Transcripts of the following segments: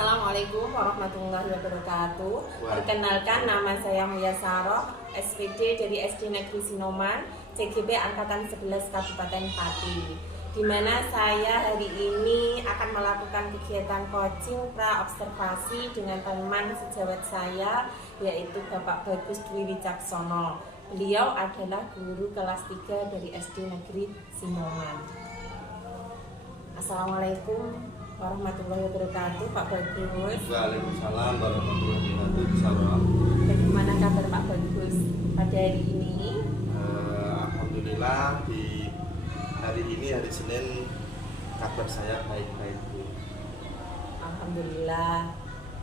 Assalamualaikum warahmatullahi wabarakatuh. Perkenalkan, nama saya Muya Saroh, SPD dari SD Negeri Sinoman, CGP Angkatan 11 Kabupaten Pati. Di mana saya hari ini akan melakukan kegiatan coaching pra-observasi dengan teman sejawat saya, yaitu Bapak Bagus Dwi Wicaksono. Beliau adalah guru kelas 3 dari SD Negeri Sinoman. Assalamualaikum warahmatullahi wabarakatuh, Pak Bagus. Waalaikumsalam warahmatullahi wabarakatuh. Bagaimana kabar Pak Bagus pada hari ini? Alhamdulillah, di hari ini, hari Senin, kabar saya baik-baik, Bu. Alhamdulillah.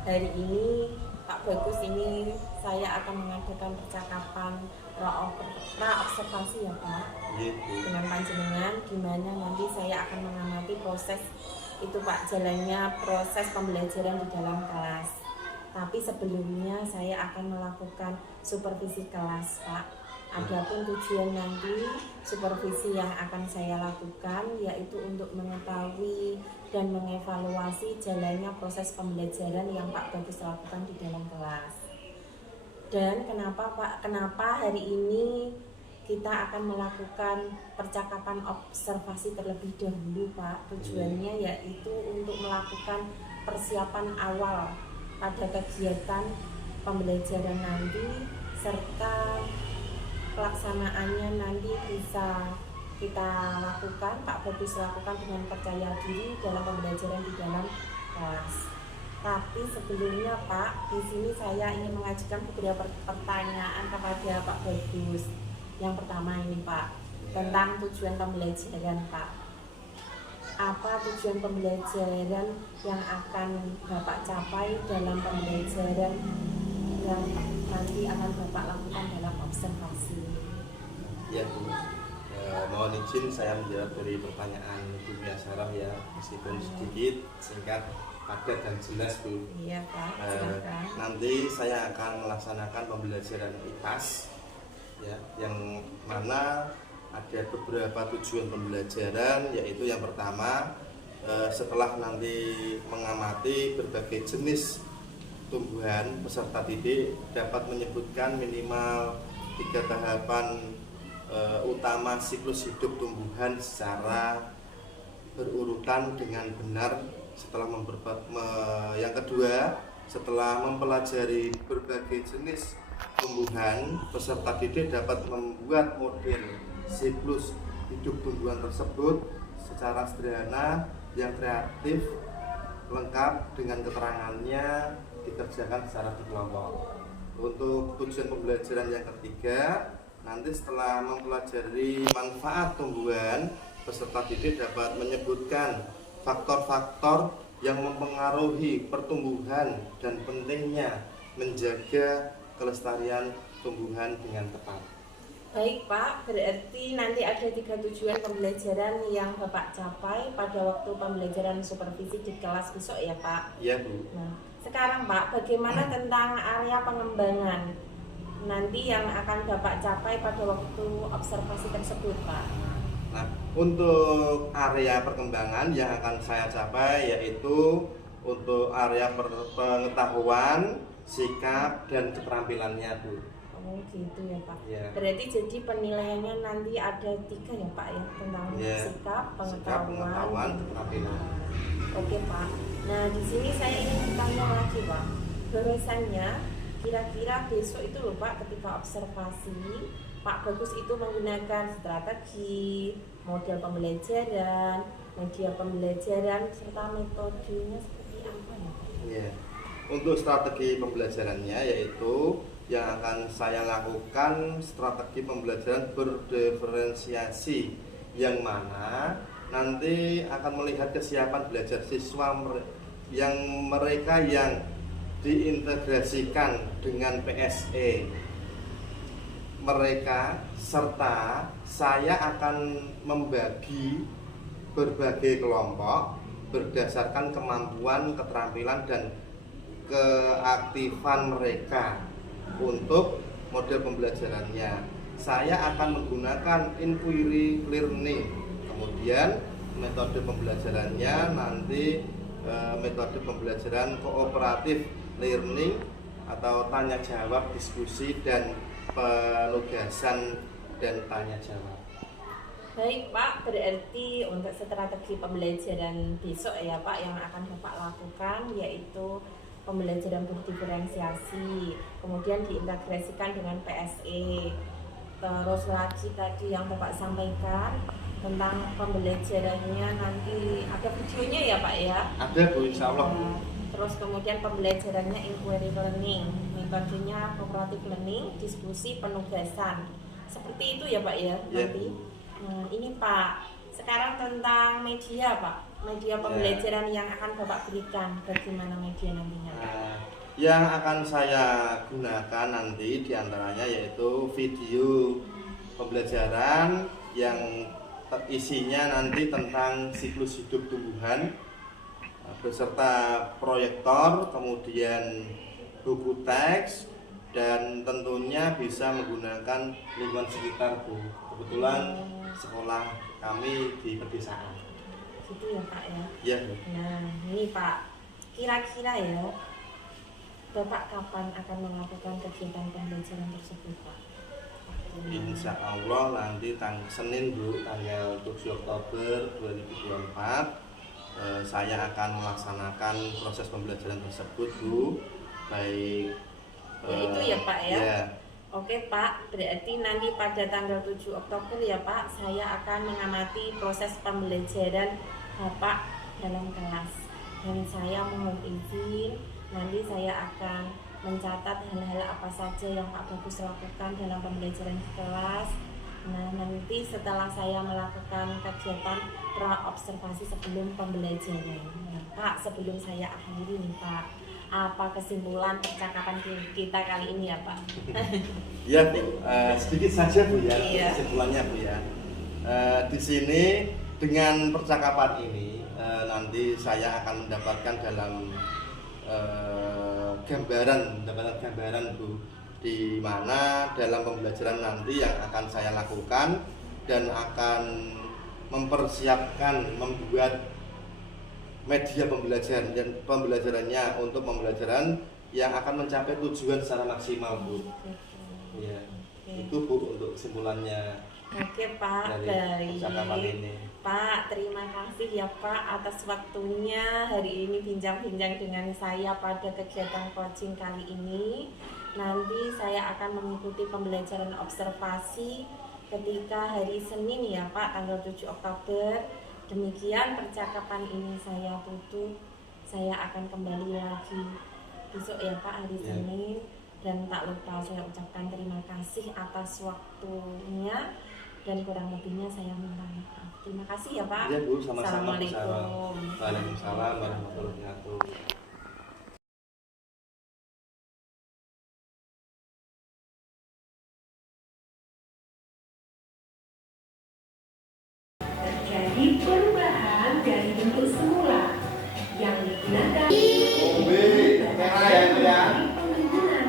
Hari ini Pak Bagus, ini saya akan mengadakan percakapan pra-observasi ya Pak, dengan panjenengan, di mana nanti saya akan mengamati proses itu Pak, jalannya proses pembelajaran di dalam kelas. Tapi sebelumnya saya akan melakukan supervisi kelas Pak. Adapun tujuan nanti supervisi yang akan saya lakukan yaitu untuk mengetahui dan mengevaluasi jalannya proses pembelajaran yang Pak Bagus lakukan di dalam kelas. Dan kenapa hari ini kita akan melakukan percakapan observasi terlebih dahulu Pak. Tujuannya yaitu untuk melakukan persiapan awal pada kegiatan pembelajaran nanti, serta pelaksanaannya nanti bisa kita lakukan, Pak Bagus lakukan dengan percaya diri dalam pembelajaran di dalam kelas. Tapi sebelumnya Pak, di sini saya ingin mengajukan beberapa pertanyaan kepada Pak Bagus. Yang pertama ini Pak, tentang tujuan pembelajaran Pak. Apa tujuan pembelajaran yang akan Bapak capai dalam pembelajaran yang nanti akan Bapak lakukan dalam observasi? Ya Bu, mohon izin saya menjawab dari pertanyaan Bu Mia Sarah ya, meskipun sedikit, singkat, padat dan jelas Bu. Iya Pak, silakan. Nanti saya akan melaksanakan pembelajaran IPAS ya, yang mana ada beberapa tujuan pembelajaran, yaitu yang pertama, setelah nanti mengamati berbagai jenis tumbuhan, peserta didik dapat menyebutkan minimal 3 tahapan utama siklus hidup tumbuhan secara berurutan dengan benar. Yang kedua, setelah mempelajari berbagai jenis tumbuhan, peserta didik dapat membuat model siklus hidup tumbuhan tersebut secara sederhana, yang kreatif, lengkap dengan keterangannya, dikerjakan secara berkelompok. Untuk tujuan pembelajaran yang ketiga, nanti setelah mempelajari manfaat tumbuhan, peserta didik dapat menyebutkan faktor-faktor yang mempengaruhi pertumbuhan dan pentingnya menjaga kelestarian tumbuhan dengan tepat. Baik Pak, berarti nanti ada 3 tujuan pembelajaran yang Bapak capai pada waktu pembelajaran supervisi di kelas besok ya Pak? Iya Bu. Nah, sekarang Pak, bagaimana tentang area pengembangan nanti yang akan Bapak capai pada waktu observasi tersebut Pak? Nah, untuk area perkembangan yang akan saya capai yaitu untuk area pengetahuan, sikap, dan keterampilannya Bu. Oh gitu ya Pak. Ya. Berarti jadi penilaiannya nanti ada 3 ya Pak ya, tentang sikap, pengetahuan, keterampilan. Oke Pak. Nah di sini saya ingin bertanya lagi Pak. Bahwasannya kira-kira besok itu loh Pak, ketika observasi Pak Bagus itu menggunakan strategi, model pembelajaran, media pembelajaran, serta metodenya seperti apa ya Pak? Ya. Untuk strategi pembelajarannya yaitu yang akan saya lakukan strategi pembelajaran berdiferensiasi, yang mana nanti akan melihat kesiapan belajar siswa yang mereka yang diintegrasikan dengan PSE mereka, serta saya akan membagi berbagai kelompok berdasarkan kemampuan, keterampilan, dan keaktifan mereka. Untuk model pembelajarannya, saya akan menggunakan inquiry learning. Kemudian metode pembelajarannya nanti metode pembelajaran kooperatif learning atau tanya jawab, diskusi, dan penugasan dan tanya jawab. Baik Pak, berarti untuk strategi pembelajaran besok ya Pak yang akan Bapak lakukan yaitu pembelajaran berdiferensiasi, kemudian diintegrasikan dengan PSE. Terus lagi tadi yang Bapak sampaikan tentang pembelajarannya nanti ada videonya ya Pak ya? Ada Bu, insya Allah. Terus kemudian pembelajarannya inquiry learning, metodenya cooperative learning, diskusi, penugasan. Seperti itu ya Pak ya nanti. Nah ini Pak, sekarang tentang media Pak, media pembelajaran yang akan Bapak berikan, bagaimana media nantinya Pak? Yang akan saya gunakan nanti diantaranya yaitu video pembelajaran yang isinya nanti tentang siklus hidup tumbuhan beserta proyektor, kemudian buku teks, dan tentunya bisa menggunakan lingkungan sekitar Bu. Kebetulan sekolah kami di pedesaan. Gitu ya Pak ya? Iya. Nah ini Pak, kira-kira ya Bapak kapan akan melakukan kegiatan pembelajaran tersebut Pak? Insya Allah nanti Senin Bu, tanggal 7 Oktober 2024 saya akan melaksanakan proses pembelajaran tersebut Bu. Baik itu ya Pak ya? Ya. Oke Pak, berarti nanti pada tanggal 7 Oktober ya Pak, saya akan mengamati proses pembelajaran Bapak dalam kelas. Dan saya mohon izin, nanti saya akan mencatat hal-hal apa saja yang Pak Bagus lakukan dalam pembelajaran di kelas. Nah nanti setelah saya melakukan kegiatan pra-observasi sebelum pembelajaran. Nah, Pak, sebelum saya akhiri nih Pak, apa kesimpulan percakapan kita kali ini ya Pak? Iya Bu, sedikit saja Bu ya, Iya. kesimpulannya Bu ya. Di sini dengan percakapan ini nanti saya akan mendapatkan gambaran Bu, di mana dalam pembelajaran nanti yang akan saya lakukan dan akan membuat media pembelajaran dan pembelajarannya untuk pembelajaran yang akan mencapai tujuan secara maksimal Bu. Ya, itu Bu untuk kesimpulannya. Oke Pak, dari percakapan baik ini. Pak, terima kasih ya Pak atas waktunya hari ini bincang-bincang dengan saya pada kegiatan coaching kali ini. Nanti saya akan mengikuti pembelajaran observasi ketika hari Senin ya Pak, tanggal 7 Oktober. Demikian percakapan ini saya tutup. Saya akan kembali lagi besok ya Pak, hari Senin. Dan tak lupa saya ucapkan terima kasih atas waktunya. Dan kurang lebihnya saya minta maaf. Terima kasih ya Pak. Ya Bu, sama-sama. Assalamualaikum. Waalaikumsalam warahmatullahi wabarakatuh. Terjadi perubahan dari bentuk semula yang digunakan penggunaan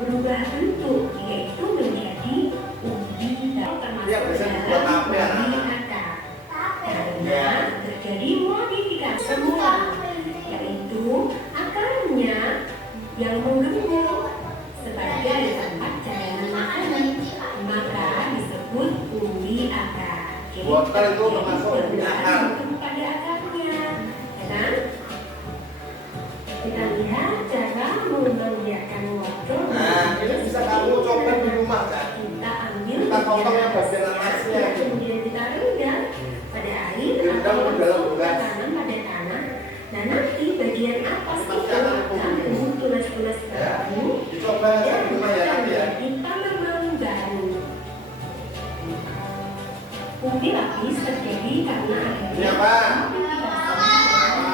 berubah bentuk yaitu menjadi umbi termasuk dalam akar karena terjadi modifikasi semula yaitu akarnya yang menggembur sebagai tempat cadangan makanan maka disebut umbi akar. Wortel itu termasuk umbi akar. Pada akarnya, kan? Kita lihat cara membiarkan wortel. Nah, ini bisa kamu coba di rumah kan? Kita ambil Kita potong yang bagian atasnya. kemudian kita rendam pada air Direndam atau ke dalam langsung gelas. tanam pada tanah. Dan nanti bagian atas Pasti itu akan akan tumbuh tunas-tunas baru Dicoba dan di rumah ya nanti ya. menjadi tanaman baru. Umbi lapis terjadi karena Ini adanya apa?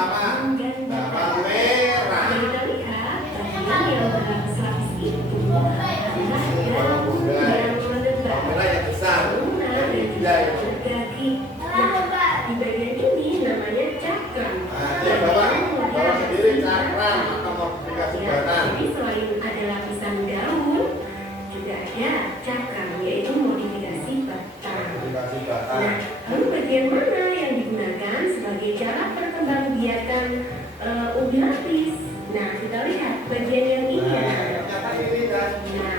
daun dan batang. Merah. Kita lihat bagian yang berlapis-lapis itu adalah daun yang melebar, Merah yang besar. lunak dan juga berdaging. Nah, di bagian ini namanya cakram. Nah, ini bawa sendiri cakram. bagian yang ini ya. Nah, ini kan.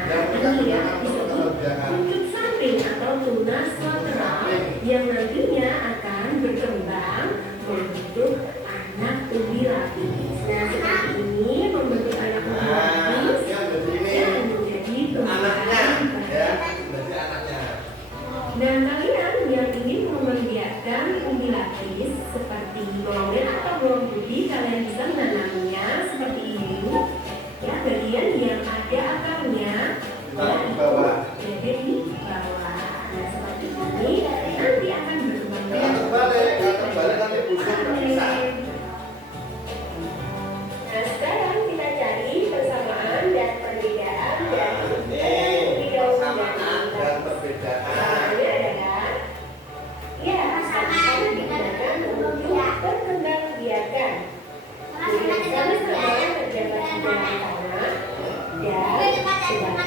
Nah, ini ya disebut buntut samping atau tunas lateral yang nantinya akan berkembang membentuk anak ubi lapis. Nah, seperti ini membentuk anak ubi lapis dan menjadi Anaknya, ya, kembang. berarti anaknya. Nah, kalian yang ingin membiarkan ubi lapis seperti bawang merah atau bawang putih, kalian bisa menanamnya seperti ini. Ya, bagian yang ada akarnya Taruh di bawah. jadi di bawah. Nah, seperti ini nanti akan berkembang Jangan terbalik, nanti busuk nggak bisa. Nah, sekarang kita cari persamaan dan perbedaan dari Ini persamaan dan perbedaan. Persamaannya adalah ya, sama-sama digunakan untuk perkembangbiakan. Sama-sama terdapat di dalam tanah dan sebagai tempat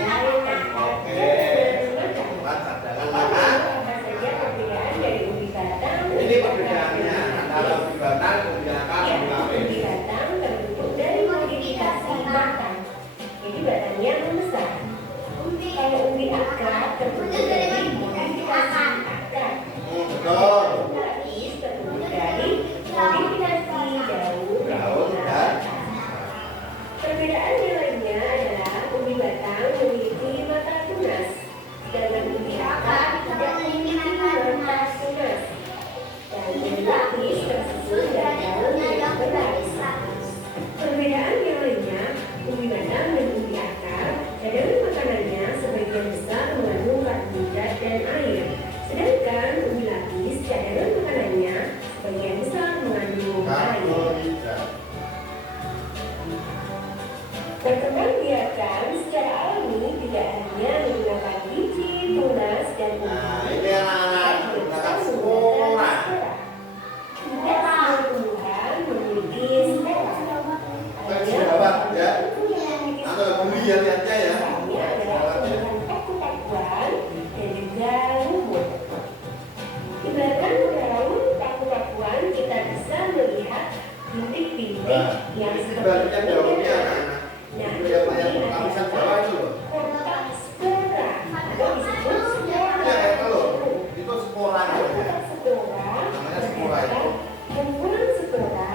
bermacam. Buat cadangan lahan. Apa saja perbedaan dari ubi batang? Ini perbedaannya antara ubi batang, ubi akar, Ya, ubi lapis. ubi batang terbentuk dari modifikasi batang. Jadi batangnya membesar. Kalau ubi akar terbentuk dari modifikasi akar. Betul. Lapis terbentuk dari modifikasi daun Dan Perbedaan yang lainnya adalah ubi batang memiliki mata tunas, sedangkan ubi akar tidak memiliki mata tunas. Dan ubi lapis tersusun dari daun yang berlapis. Perbedaan yang lainnya, ubi batang dan ubi akar, cadangan makanannya sebagian besar mengandung karbohidrat dan air. Sedangkan ubi lapis, cadangan makanannya sebagian besar mengandung air. karbohidrat. Perkembangbiakan secara alami tidak hanya menggunakan biji, tunas, dan Nah, umbi, ini anak-anak tapi juga menggunakan menggunakan spora. spora. Tidak semua tumbuhan memiliki spora. Kayak di bawah, ya. Yang memiliki Atau bumi ya lihatnya ya. misalnya adalah tumbuhan paku-pakuan dan juga lumut. Ibaratkan daun paku-pakuan kita bisa melihat bintik-bintik Nah, yang ini seperti sebaliknya daunnya ini. anak-anak. Nah, Itu yang lapisan bawah itu loh. kontak spora atau disebut spora. Ya, itu loh. Itu sporanya. Kontak spora Namanya spora itu. terdapat kumpulan spora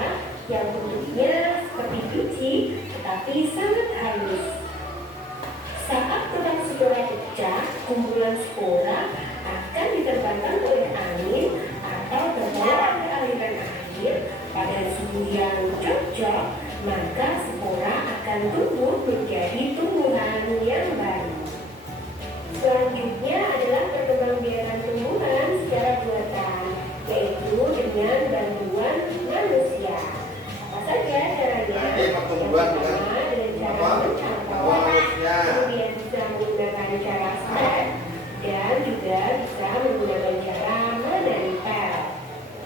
yang bentuknya seperti biji tetapi sangat halus. Saat kotak spora pecah, kumpulan spora akan diterbangkan oleh angin atau terbawa oleh aliran air pada suhu yang cocok, maka spora akan tumbuh menjadi tumbuhan yang baru. Selanjutnya adalah perkembangbiakan tumbuhan secara buatan, yaitu dengan bantuan manusia. Apa saja caranya? Nah, ini pertumbuhan Yang dengan pertama dengan cara apa? mencampur, Manusia. kemudian bisa menggunakan cara stek, dan juga bisa menggunakan cara menempel.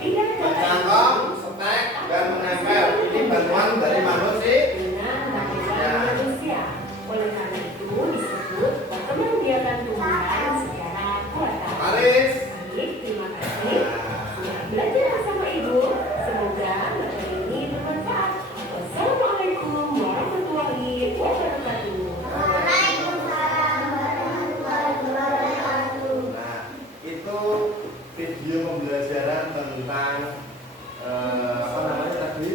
Tiga cara Mencangkok, stek, dan menempel. Ini bantuan dari manusia. dengan bantuan manusia. Oleh karena itu disebut perkembangbiakan tumbuhan secara buatan. Aris. Baik, terima kasih sudah belajar bersama Ibu. Semoga materi ini bermanfaat. Wassalamualaikum warahmatullahi wabarakatuh. Nah, itu video pembelajaran tentang apa namanya tadi?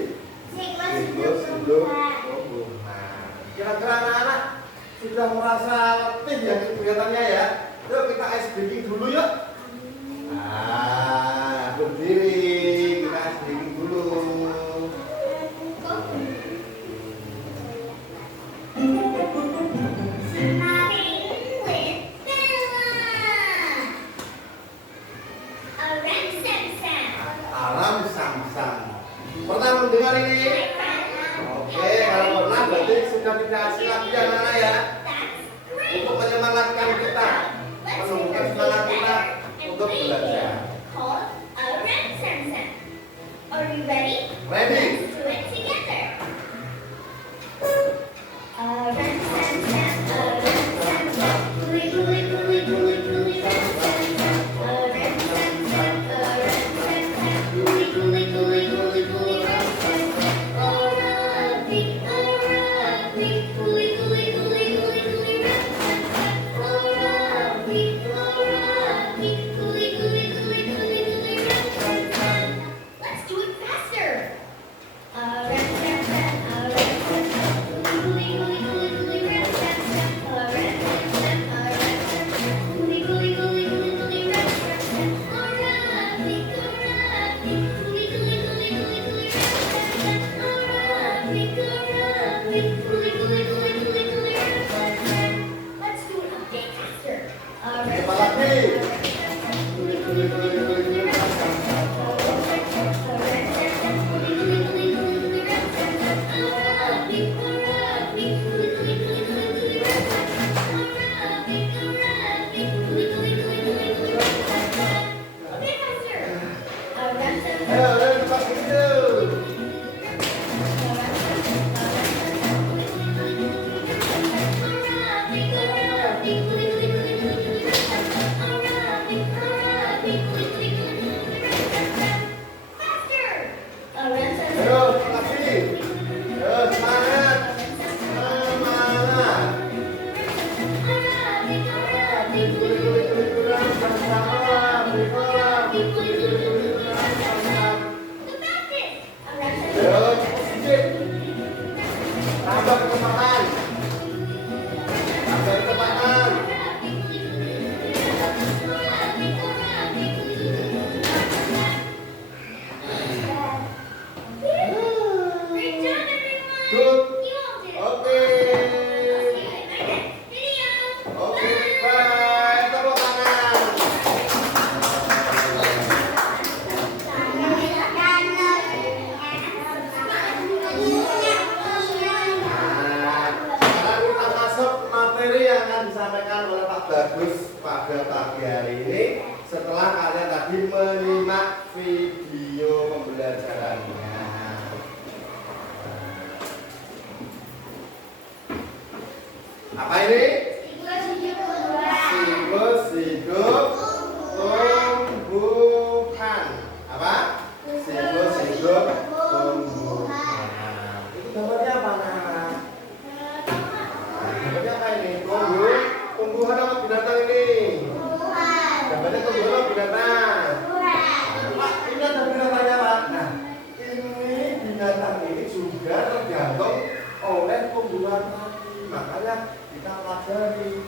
Siklus hidup tumbuhan. Kira-kira anak-anak sudah merasa letih ya kegiatannya ya? Yuk kita ice breaking dulu yuk. Nah, berdiri kita ice breaking dulu. Alam samsam. Pernah mendengar ini? Oke, kalau pernah berarti sudah tidak asing lagi ya anak-anak ya. Untuk menyemangatkan kita, menumbuhkan semangat kita untuk belajar. Are you ready? Ready? Let's do it together. Run, Sam, Sam, run, Sam, Sam. Gooey, gooey, gooey, gooey, gooey, run, Sam, Sam. Run, Sam, Sam, run, Sam, Sam. Gooey, gooey, gooey, gooey, gooey, run, Sam, Sam. Oh, Rugby, Tambah kecepatan. Tambah kecepatan. Good. Oke. Oke, bye. Tepuk tangan. Nah, sekarang kita masuk materi yang akan disampaikan oleh Pak Bagus pada pagi hari ini setelah kalian tadi menyimak video pembelajarannya. Apa ini? Siklus hidup tumbuhan. Apa? Siklus hidup tumbuhan. Itu gambarnya apa, Nak? Gambarnya apa ini? Tumbuhan apa binatang ini? Gambarnya tumbuhan apa binatang? Pak, ini ada binatangnya, Pak. Nah, ini binatang ini juga tergantung oleh tumbuhan tadi. Makanya kita pelajari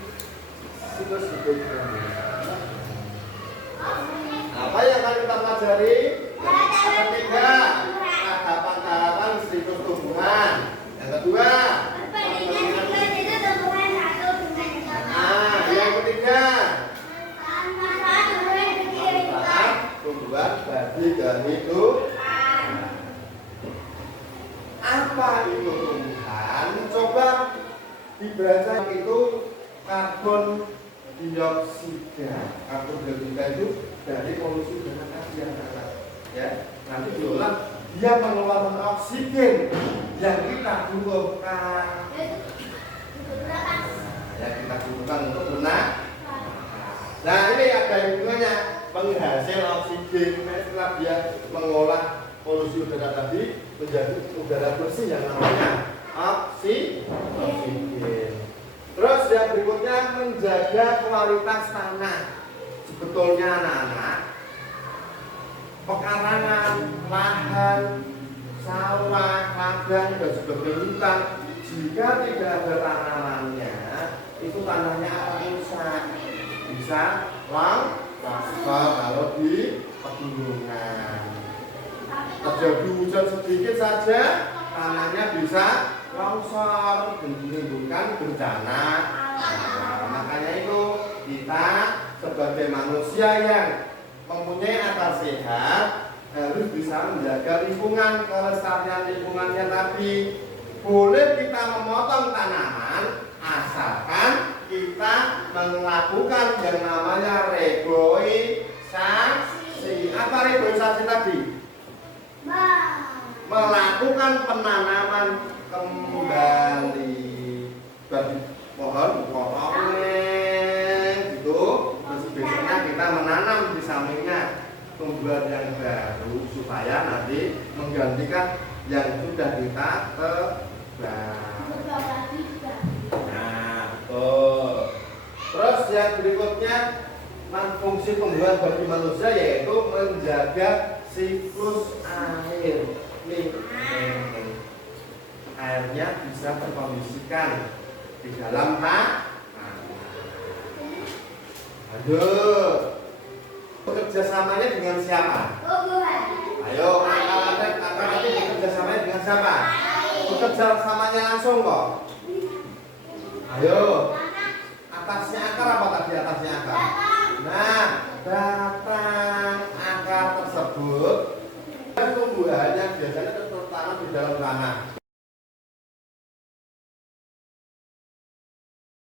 siklus hidup tumbuhan. Apa yang akan kita pelajari? Yang ketiga, tahapan-tahapan siklus tumbuhan. Yang kedua, yang ketiga, manfaat tumbuhan bagi kehidupan. Apa itu tumbuhan? Coba dibaca itu karbon dioksida. Karbon dioksida itu dari polusi udara tadi anak-anak. Ya, nanti diolah dia mengeluarkan oksigen yang kita butuhkan. Yang kita butuhkan untuk bernafas. Nah, ini ada hubungannya penghasil oksigen. Setelah dia mengolah polusi udara tadi menjadi udara bersih yang namanya oksigen. Terus yang berikutnya menjaga kualitas tanah. Sebetulnya anak-anak, pekarangan, lahan, sawah, ladang dan sebagainya hutan, jika tidak ada tanamannya, itu tanahnya akan rusak. Bisa longsor kalau di pegunungan. Terjadi hujan sedikit saja, tanahnya bisa longsor dan menimbulkan bencana. Nah, makanya itu kita sebagai manusia yang mempunyai akal sehat harus bisa menjaga lingkungan, kelestarian lingkungannya tadi. Boleh kita memotong tanaman asalkan kita melakukan yang namanya reboisasi. Apa reboisasi tadi? Melakukan penanaman kembali bagi pohon gitu. Terus biasanya kita menanam di sampingnya tumbuhan yang baru supaya nanti menggantikan yang sudah kita tebang. Nah, terus yang berikutnya fungsi tumbuhan bagi manusia yaitu menjaga siklus air. Nih, airnya bisa terkondisikan di dalam tanah. Aduh, kerjasamanya dengan siapa? Ayo, kakak nanti kerjasamanya dengan siapa? Kerjasamanya langsung kok. Ayo, atasnya akar apa tadi atasnya akar?